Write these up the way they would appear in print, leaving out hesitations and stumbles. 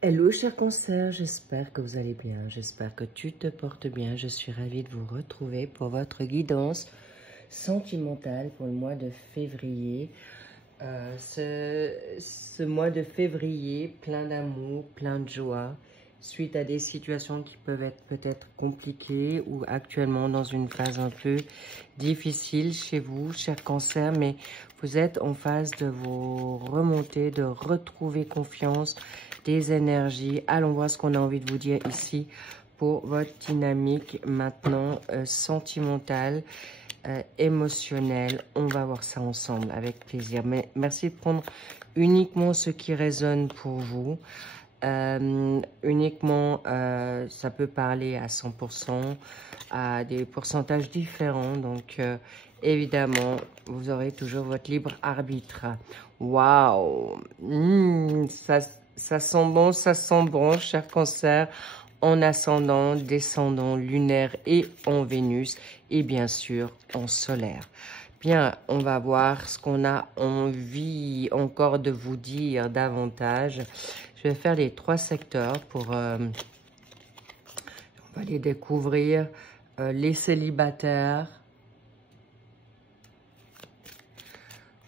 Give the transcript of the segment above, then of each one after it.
Hello cher cancer, j'espère que vous allez bien, j'espère que tu te portes bien. Je suis ravie de vous retrouver pour votre guidance sentimentale pour le mois de février. Ce mois de février, plein d'amour, plein de joie, suite à des situations qui peuvent être peut-être compliquées ou actuellement dans une phase un peu difficile chez vous, cher cancer, mais vous êtes en phase de vous remonter, de retrouver confiance, des énergies. Allons voir ce qu'on a envie de vous dire ici pour votre dynamique maintenant sentimentale, émotionnelle. On va voir ça ensemble avec plaisir. Mais merci de prendre uniquement ce qui résonne pour vous. Uniquement, ça peut parler à 100%, à des pourcentages différents. Donc, évidemment, vous aurez toujours votre libre arbitre. Waouh, ça sent bon, ça sent bon, cher cancer, en ascendant, descendant, lunaire et en Vénus, et bien sûr en solaire. Bien, on va voir ce qu'on a envie encore de vous dire davantage. Je vais faire les 3 secteurs pour... on va les découvrir. Les célibataires.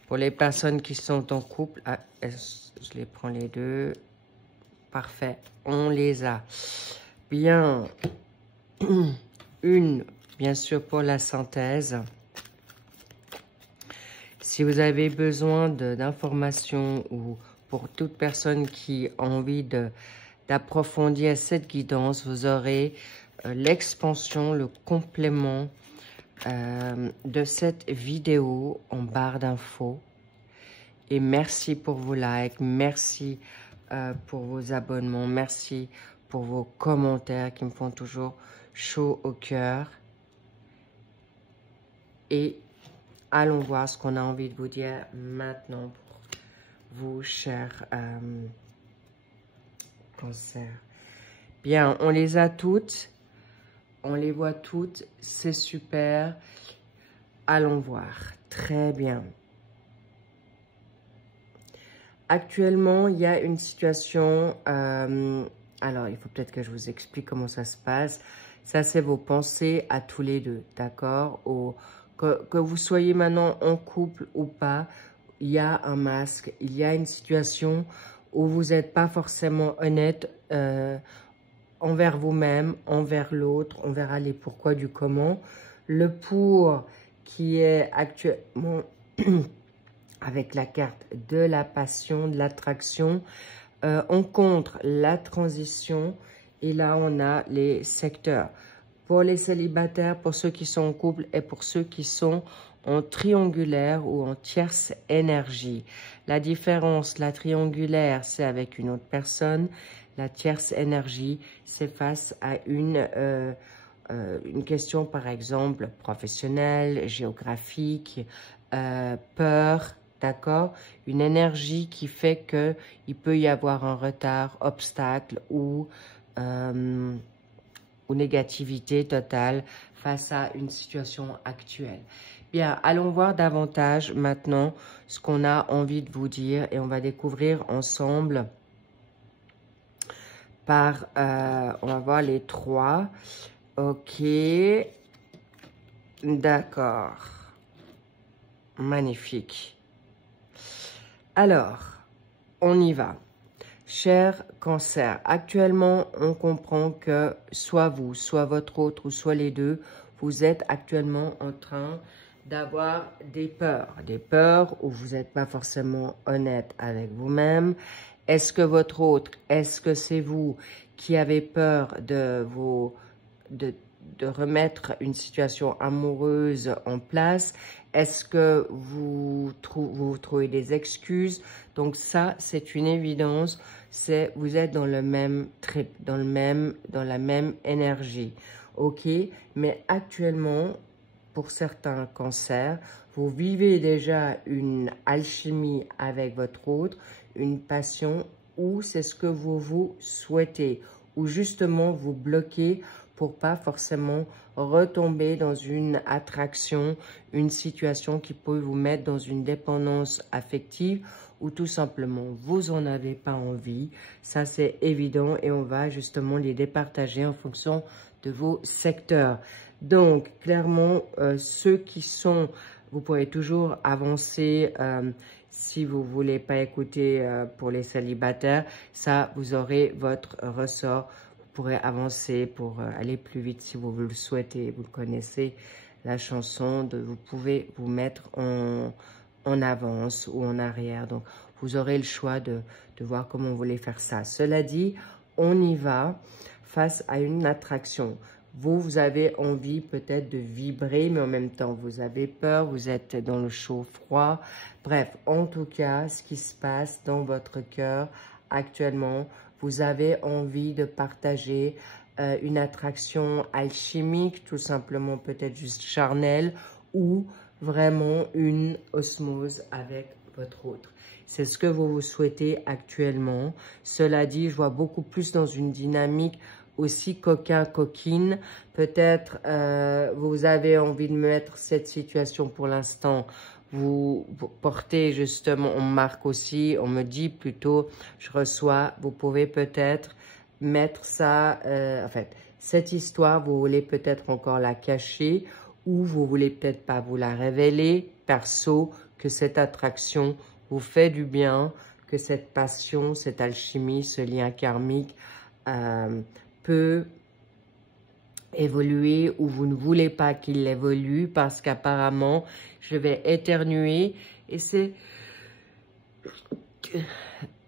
Pour les personnes qui sont en couple. Ah, je les prends les deux. Parfait, on les a. Bien. Une, bien sûr, pour la synthèse. Si vous avez besoin d'informations ou pour toute personne qui a envie d'approfondir cette guidance, vous aurez l'expansion, le complément de cette vidéo en barre d'infos. Et merci pour vos likes, merci pour vos abonnements, merci pour vos commentaires qui me font toujours chaud au cœur. Et allons voir ce qu'on a envie de vous dire maintenant pour vous, chers cancer. Bien, on les a toutes. On les voit toutes. C'est super. Allons voir. Très bien. Actuellement, il y a une situation... alors, il faut peut-être que je vous explique comment ça se passe. Ça, c'est vos pensées à tous les deux, d'accord? Que vous soyez maintenant en couple ou pas, il y a un masque, il y a une situation où vous n'êtes pas forcément honnête envers vous-même, envers l'autre, on verra les pourquoi du comment. Le pour qui est actuellement avec la carte de la passion, de l'attraction, on contre la transition et là on a les secteurs. Pour les célibataires, pour ceux qui sont en couple et pour ceux qui sont en triangulaire ou en tierce énergie. La différence, la triangulaire, c'est avec une autre personne. La tierce énergie, c'est face à une question, par exemple, professionnelle, géographique, peur, d'accord? Une énergie qui fait qu'il peut y avoir un retard, obstacle ou négativité totale face à une situation actuelle. Bien, allons voir davantage maintenant ce qu'on a envie de vous dire et on va découvrir ensemble par, on va voir les 3. Ok, d'accord, magnifique. Alors, on y va. Cher cancer, actuellement, on comprend que soit vous, soit votre autre, ou soit les deux, vous êtes actuellement en train d'avoir des peurs où vous n'êtes pas forcément honnête avec vous-même. Est-ce que votre autre, est-ce que c'est vous qui avez peur de remettre une situation amoureuse en place? Est-ce que vous trouvez des excuses? Donc ça, c'est une évidence. Vous êtes dans le même trip, dans la même énergie. Ok? Mais actuellement, pour certains cancers, vous vivez déjà une alchimie avec votre autre, une passion, ou c'est ce que vous souhaitez, ou justement vous bloquez pour pas forcément retomber dans une attraction, une situation qui peut vous mettre dans une dépendance affective ou tout simplement vous en avez pas envie. Ça, c'est évident et on va justement les départager en fonction de vos secteurs. Donc, clairement, ceux qui sont, vous pourrez toujours avancer si vous voulez pas écouter pour les célibataires. Ça, vous aurez votre ressort. Vous pourrez avancer pour aller plus vite si vous le souhaitez. Vous le connaissez, la chanson, vous pouvez vous mettre en avance ou en arrière. Donc, vous aurez le choix de voir comment vous voulez faire ça. Cela dit, on y va face à une attraction. Vous avez envie peut-être de vibrer, mais en même temps, vous avez peur, vous êtes dans le chaud-froid. Bref, en tout cas, ce qui se passe dans votre cœur actuellement, vous avez envie de partager une attraction alchimique, tout simplement peut-être juste charnelle, ou vraiment une osmose avec votre autre. C'est ce que vous souhaitez actuellement. Cela dit, je vois beaucoup plus dans une dynamique aussi coquin-coquine. Peut-être vous avez envie de mettre cette situation pour l'instant. Vous portez justement, on marque aussi, on me dit plutôt, je reçois, vous pouvez peut-être mettre ça, en fait, cette histoire, vous voulez peut-être encore la cacher ou vous voulez peut-être pas vous la révéler, perso, que cette attraction vous fait du bien, que cette passion, cette alchimie, ce lien karmique peut évoluer ou vous ne voulez pas qu'il évolue parce qu'apparemment, je vais éternuer et c'est...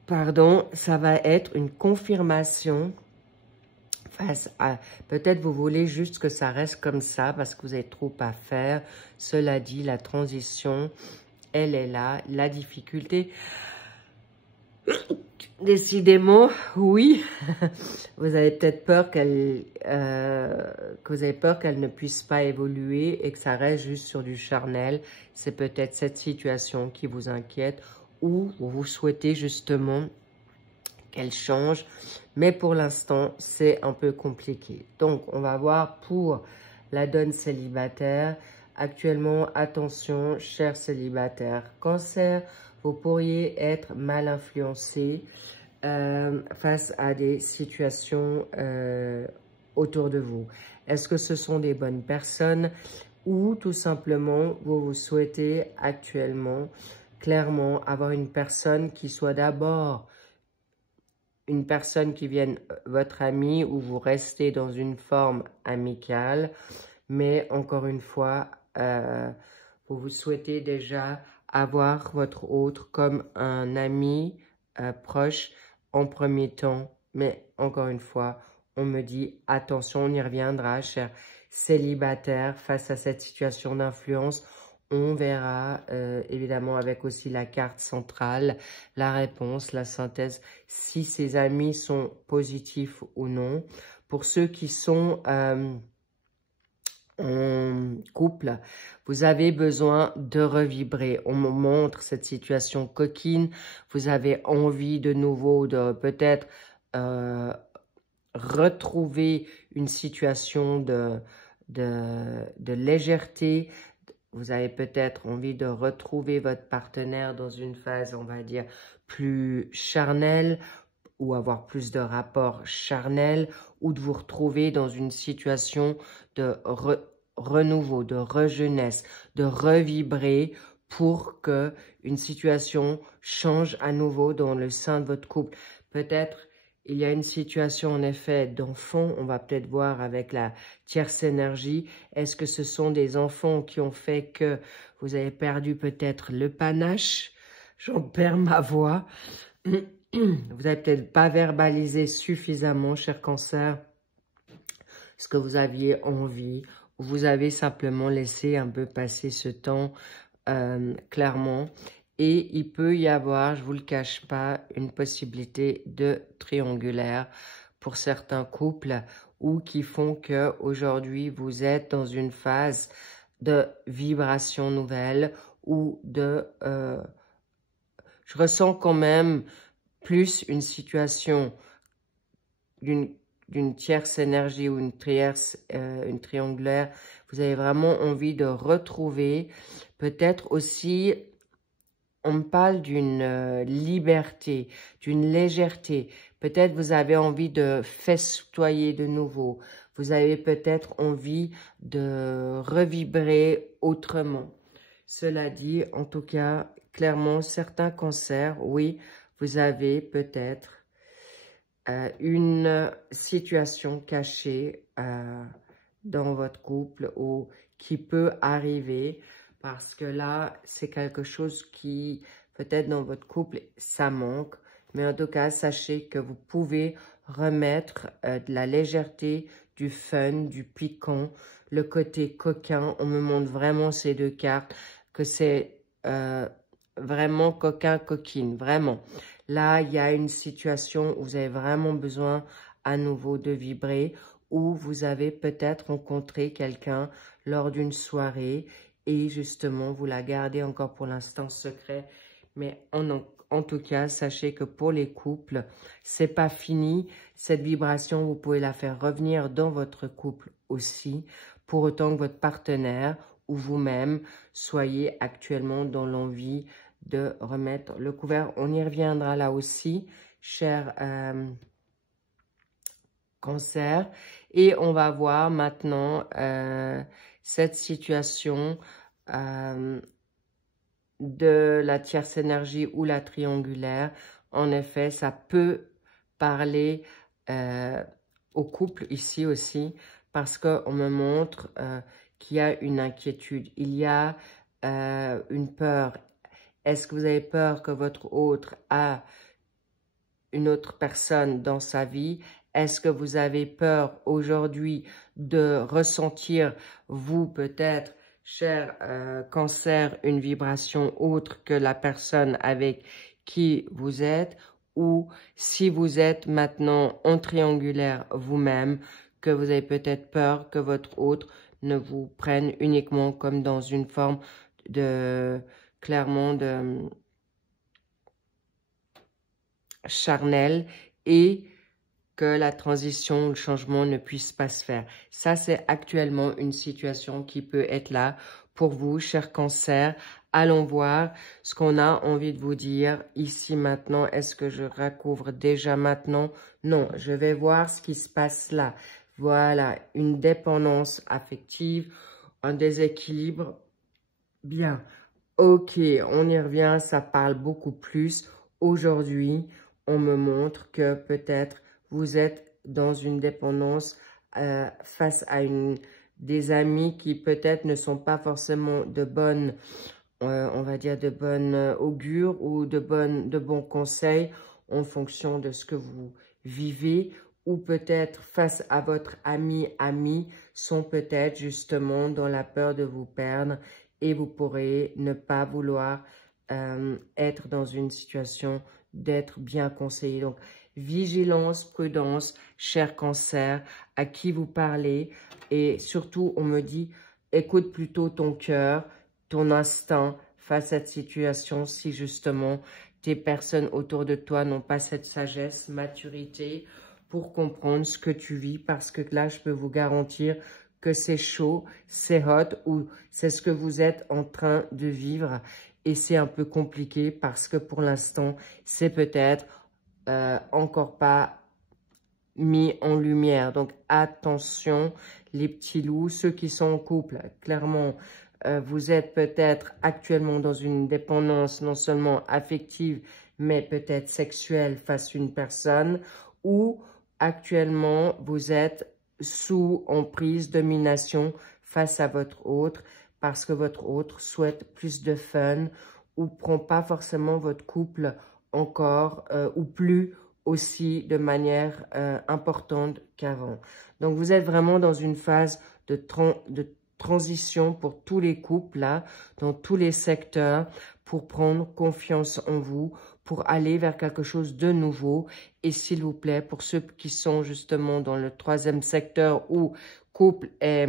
Pardon, ça va être une confirmation face à... Peut-être vous voulez juste que ça reste comme ça parce que vous avez trop à faire. Cela dit, la transition, elle est là. La difficulté... Décidément, oui. Vous avez peut-être peur qu'elle ne puisse pas évoluer et que ça reste juste sur du charnel. C'est peut-être cette situation qui vous inquiète ou vous souhaitez justement qu'elle change. Mais pour l'instant, c'est un peu compliqué. Donc, on va voir pour la donne célibataire. Actuellement, attention, chers célibataires. Cancer, vous pourriez être mal influencé face à des situations autour de vous. Est-ce que ce sont des bonnes personnes ou tout simplement vous souhaitez actuellement clairement avoir une personne qui soit d'abord une personne qui vienne votre ami ou vous restez dans une forme amicale, mais encore une fois, vous souhaitez déjà avoir votre autre comme un ami proche en premier temps. Mais encore une fois, on me dit attention, on y reviendra, cher célibataire, face à cette situation d'influence. On verra évidemment avec aussi la carte centrale, la réponse, la synthèse, si ces amis sont positifs ou non. Pour ceux qui sont en couple, vous avez besoin de revibrer. On me montre cette situation coquine. Vous avez envie de nouveau de peut-être retrouver une situation de légèreté. Vous avez peut-être envie de retrouver votre partenaire dans une phase, on va dire, plus charnelle ou avoir plus de rapports charnels ou de vous retrouver dans une situation de renouveau, de rejeunesse, de revibrer pour que une situation change à nouveau dans le sein de votre couple. Peut-être il y a une situation en effet d'enfants, on va peut-être voir avec la tierce énergie. Est-ce que ce sont des enfants qui ont fait que vous avez perdu peut-être le panache? J'en perds ma voix. Vous n'avez peut-être pas verbalisé suffisamment, cher cancer, ce que vous aviez envie. Ou vous avez simplement laissé un peu passer ce temps clairement. Et il peut y avoir, je ne vous le cache pas, une possibilité de triangulaire pour certains couples ou qui font que aujourd'hui vous êtes dans une phase de vibration nouvelle ou de... je ressens quand même plus une situation d'une d'une tierce énergie ou une triangulaire, vous avez vraiment envie de retrouver, peut-être aussi, on me parle d'une liberté, d'une légèreté. Peut-être vous avez envie de festoyer de nouveau. Vous avez peut-être envie de revibrer autrement. Cela dit, en tout cas, clairement, certains cancers, oui, vous avez peut-être une situation cachée dans votre couple ou qui peut arriver parce que là, c'est quelque chose qui, peut-être dans votre couple, ça manque. Mais en tout cas, sachez que vous pouvez remettre de la légèreté, du fun, du piquant, le côté coquin. On me montre vraiment ces deux cartes, que c'est vraiment coquin-coquine, vraiment. Là, il y a une situation où vous avez vraiment besoin à nouveau de vibrer, où vous avez peut-être rencontré quelqu'un lors d'une soirée et justement, vous la gardez encore pour l'instant secret. Mais en tout cas, sachez que pour les couples, c'est pas fini. Cette vibration, vous pouvez la faire revenir dans votre couple aussi, pour autant que votre partenaire ou vous-même soyez actuellement dans l'envie de remettre le couvert. On y reviendra là aussi, cher Cancer. Et on va voir maintenant cette situation de la tierce énergie ou la triangulaire. En effet, ça peut parler au couple ici aussi, parce qu'on me montre qu'il y a une inquiétude, il y a une peur. Est-ce que vous avez peur que votre autre a une autre personne dans sa vie? Est-ce que vous avez peur aujourd'hui de ressentir, vous peut-être, cher Cancer, une vibration autre que la personne avec qui vous êtes? Ou si vous êtes maintenant en triangulaire vous-même, que vous avez peut-être peur que votre autre ne vous prenne uniquement comme dans une forme de, clairement, de charnel et que la transition, le changement ne puisse pas se faire. Ça, c'est actuellement une situation qui peut être là pour vous, cher Cancer. Allons voir ce qu'on a envie de vous dire ici maintenant. Est-ce que je recouvre déjà maintenant? Non, je vais voir ce qui se passe là. Voilà, une dépendance affective, un déséquilibre. Bien, ok, on y revient, ça parle beaucoup plus. Aujourd'hui, on me montre que peut-être vous êtes dans une dépendance face à des amis qui peut-être ne sont pas forcément de bonnes, on va dire de bonnes augures ou de bons conseils en fonction de ce que vous vivez, ou peut-être face à votre amis sont peut-être justement dans la peur de vous perdre et vous pourrez ne pas vouloir être dans une situation d'être bien conseillé. Donc, vigilance, prudence, cher Cancer, à qui vous parlez. Et surtout, on me dit, écoute plutôt ton cœur, ton instinct face à cette situation si justement tes personnes autour de toi n'ont pas cette sagesse, maturité pour comprendre ce que tu vis. Parce que là, je peux vous garantir que c'est chaud, c'est hot ou c'est ce que vous êtes en train de vivre. Et c'est un peu compliqué parce que pour l'instant, c'est peut-être encore pas mis en lumière. Donc, attention, les petits loups, ceux qui sont en couple, clairement, vous êtes peut-être actuellement dans une dépendance non seulement affective, mais peut-être sexuelle face à une personne, ou actuellement, vous êtes sous emprise, domination face à votre autre, parce que votre autre souhaite plus de fun ou prend pas forcément votre couple encore ou plus aussi de manière importante qu'avant. Donc, vous êtes vraiment dans une phase de transition pour tous les couples, là, dans tous les secteurs, pour prendre confiance en vous, pour aller vers quelque chose de nouveau. Et s'il vous plaît, pour ceux qui sont justement dans le troisième secteur où couple est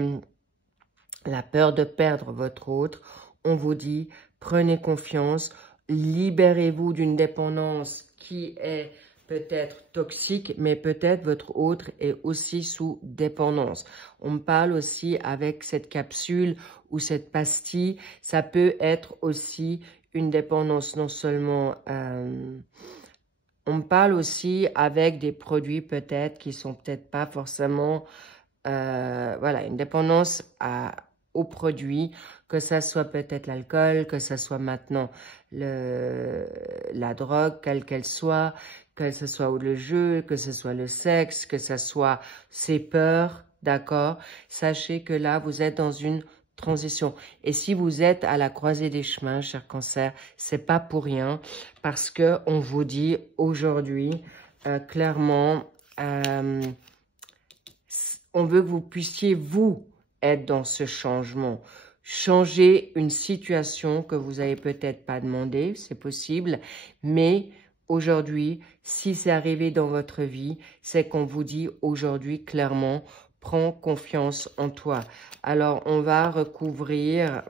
la peur de perdre votre autre, on vous dit, prenez confiance, libérez-vous d'une dépendance qui est peut-être toxique, mais peut-être votre autre est aussi sous dépendance. On me parle aussi avec cette capsule ou cette pastille, ça peut être aussi une dépendance non seulement... on me parle aussi avec des produits peut-être qui sont peut-être pas forcément... voilà, une dépendance aux produits, que ça soit peut-être l'alcool, que ça soit maintenant la drogue, quelle qu'elle soit, que ce soit le jeu, que ce soit le sexe, que ce soit ses peurs, d'accord? Sachez que là, vous êtes dans une transition. Et si vous êtes à la croisée des chemins, cher Cancer, c'est pas pour rien, parce que on vous dit aujourd'hui, clairement, on veut que vous puissiez, vous, être dans ce changement. Changer une situation que vous n'avez peut-être pas demandé, c'est possible, mais aujourd'hui, si c'est arrivé dans votre vie, c'est qu'on vous dit aujourd'hui clairement, prends confiance en toi. Alors, on va recouvrir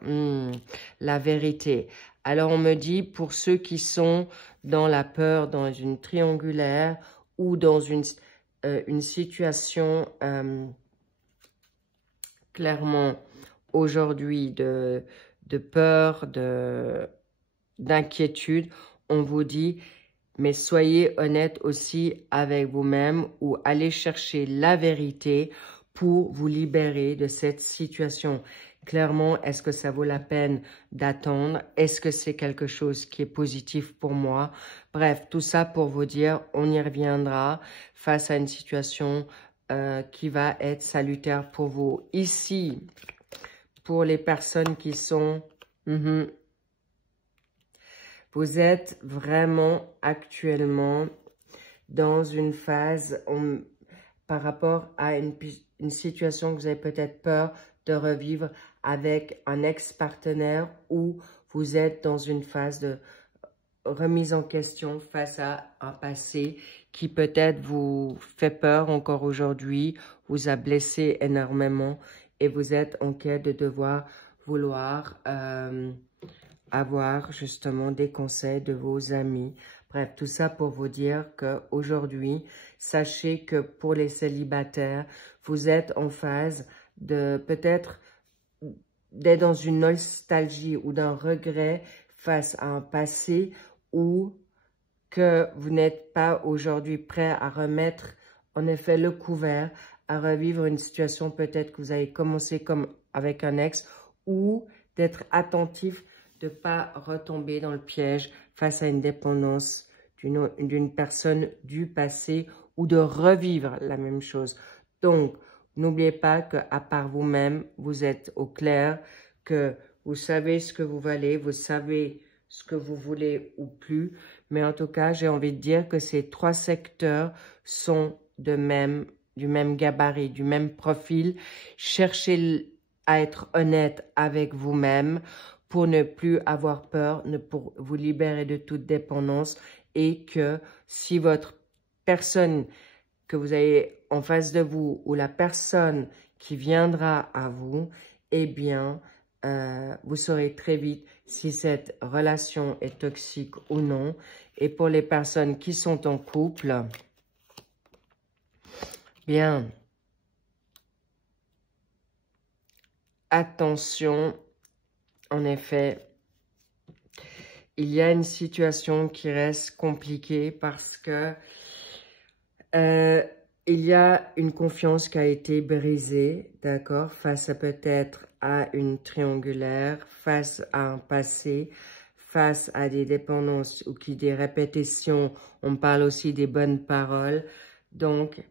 la vérité. Alors, on me dit, pour ceux qui sont dans la peur, dans une triangulaire ou dans une situation clairement aujourd'hui de peur, d'inquiétude, on vous dit, mais soyez honnête aussi avec vous-même ou allez chercher la vérité pour vous libérer de cette situation. Clairement, est-ce que ça vaut la peine d'attendre? Est-ce que c'est quelque chose qui est positif pour moi? Bref, tout ça pour vous dire, on y reviendra face à une situation qui va être salutaire pour vous. Ici, pour les personnes qui sont... vous êtes vraiment actuellement dans une phase par rapport à une situation que vous avez peut-être peur de revivre avec un ex-partenaire ou vous êtes dans une phase de remise en question face à un passé qui peut-être vous fait peur encore aujourd'hui, vous a blessé énormément et vous êtes en quête de vouloir avoir justement des conseils de vos amis. Bref, tout ça pour vous dire qu'aujourd'hui, sachez que pour les célibataires, vous êtes en phase de peut-être d'être dans une nostalgie ou d'un regret face à un passé ou que vous n'êtes pas aujourd'hui prêt à remettre en effet le couvert, à revivre une situation peut-être que vous avez commencé comme avec un ex ou d'être attentif de ne pas retomber dans le piège face à une dépendance d'une personne du passé ou de revivre la même chose. Donc, n'oubliez pas qu'à part vous-même, vous êtes au clair, que vous savez ce que vous valez, vous savez ce que vous voulez ou plus. Mais en tout cas, j'ai envie de dire que ces trois secteurs sont du même gabarit, du même profil. Cherchez à être honnête avec vous-même pour ne plus avoir peur, pour vous libérer de toute dépendance et que si votre personne que vous avez en face de vous ou la personne qui viendra à vous, eh bien, vous saurez très vite si cette relation est toxique ou non. Et pour les personnes qui sont en couple, bien, attention, en effet, il y a une situation qui reste compliquée parce que il y a une confiance qui a été brisée, d'accord, face à peut-être à une triangulaire, face à un passé, face à des dépendances ou des répétitions. On parle aussi des bonnes paroles. Donc,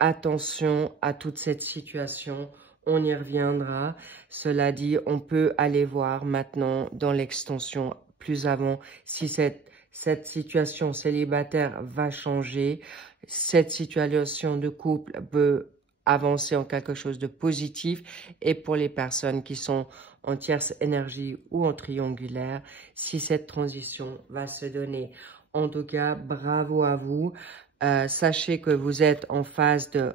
attention à toute cette situation. On y reviendra. Cela dit, on peut aller voir maintenant dans l'extension plus avant si cette situation célibataire va changer. Cette situation de couple peut avancer en quelque chose de positif. Et pour les personnes qui sont en tierce énergie ou en triangulaire, si cette transition va se donner. En tout cas, bravo à vous. Sachez que vous êtes en phase de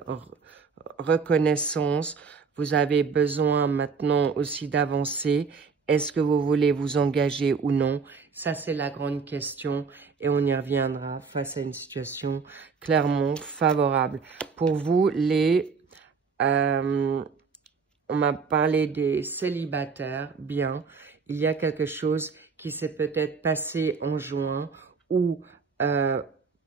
reconnaissance. Vous avez besoin maintenant aussi d'avancer. Est-ce que vous voulez vous engager ou non? Ça, c'est la grande question. et on y reviendra face à une situation clairement favorable. Pour vous, on m'a parlé des célibataires, bien, il y a quelque chose qui s'est peut-être passé en juin ou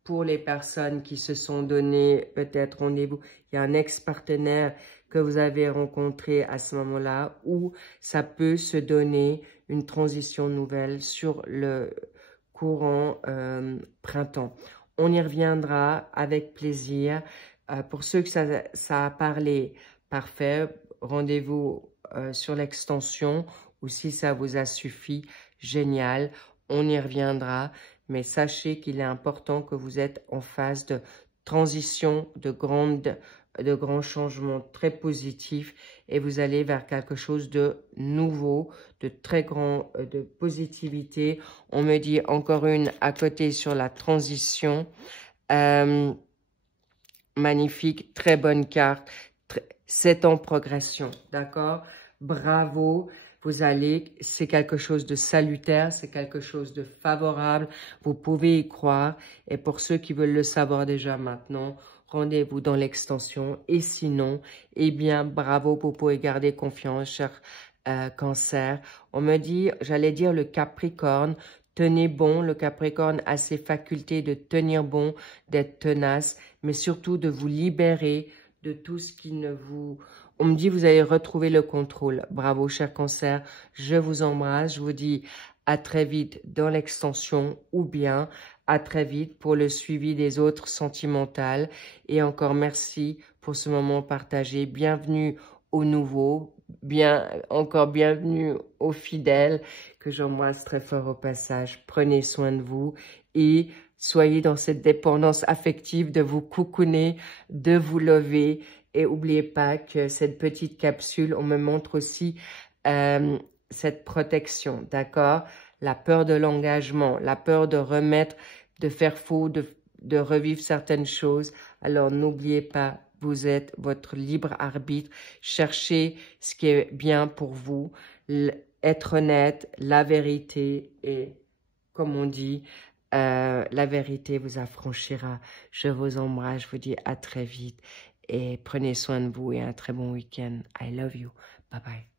pour les personnes qui se sont donné peut-être rendez-vous, il y a un ex-partenaire que vous avez rencontré à ce moment-là ou ça peut se donner une transition nouvelle sur le courant printemps. On y reviendra avec plaisir. Pour ceux que ça a parlé, parfait. Rendez-vous sur l'extension ou si ça vous a suffi, génial. On y reviendra. Mais sachez qu'il est important que vous êtes en phase de transition, de grands changements très positifs et vous allez vers quelque chose de nouveau, de très grand, de positivité. On me dit encore une à côté sur la transition. Magnifique, très bonne carte. C'est en progression, d'accord? Bravo. Vous allez, c'est quelque chose de salutaire, c'est quelque chose de favorable. Vous pouvez y croire. Et pour ceux qui veulent le savoir déjà maintenant, rendez-vous dans l'extension. Et sinon, eh bien, bravo, vous pouvez garder confiance, cher Cancer. On me dit, j'allais dire le Capricorne, tenez bon. Le Capricorne a ses facultés de tenir bon, d'être tenace, mais surtout de vous libérer de tout ce qui ne vous... On me dit, vous allez retrouver le contrôle. Bravo, cher Cancer. Je vous embrasse. Je vous dis à très vite dans l'extension ou bien à très vite pour le suivi des autres sentimentales. Et encore merci pour ce moment partagé. Bienvenue aux nouveaux. Encore bienvenue aux fidèles que j'embrasse très fort au passage. Prenez soin de vous et soyez dans cette dépendance affective de vous coucouner, de vous lever. Et n'oubliez pas que cette petite capsule, on me montre aussi cette protection, d'accord? La peur de l'engagement, la peur de remettre, de faire faux, de revivre certaines choses. Alors n'oubliez pas, vous êtes votre libre arbitre. Cherchez ce qui est bien pour vous. Être honnête, la vérité et, comme on dit, la vérité vous affranchira. Je vous embrasse, je vous dis à très vite. Et prenez soin de vous et un très bon week-end. I love you. Bye bye.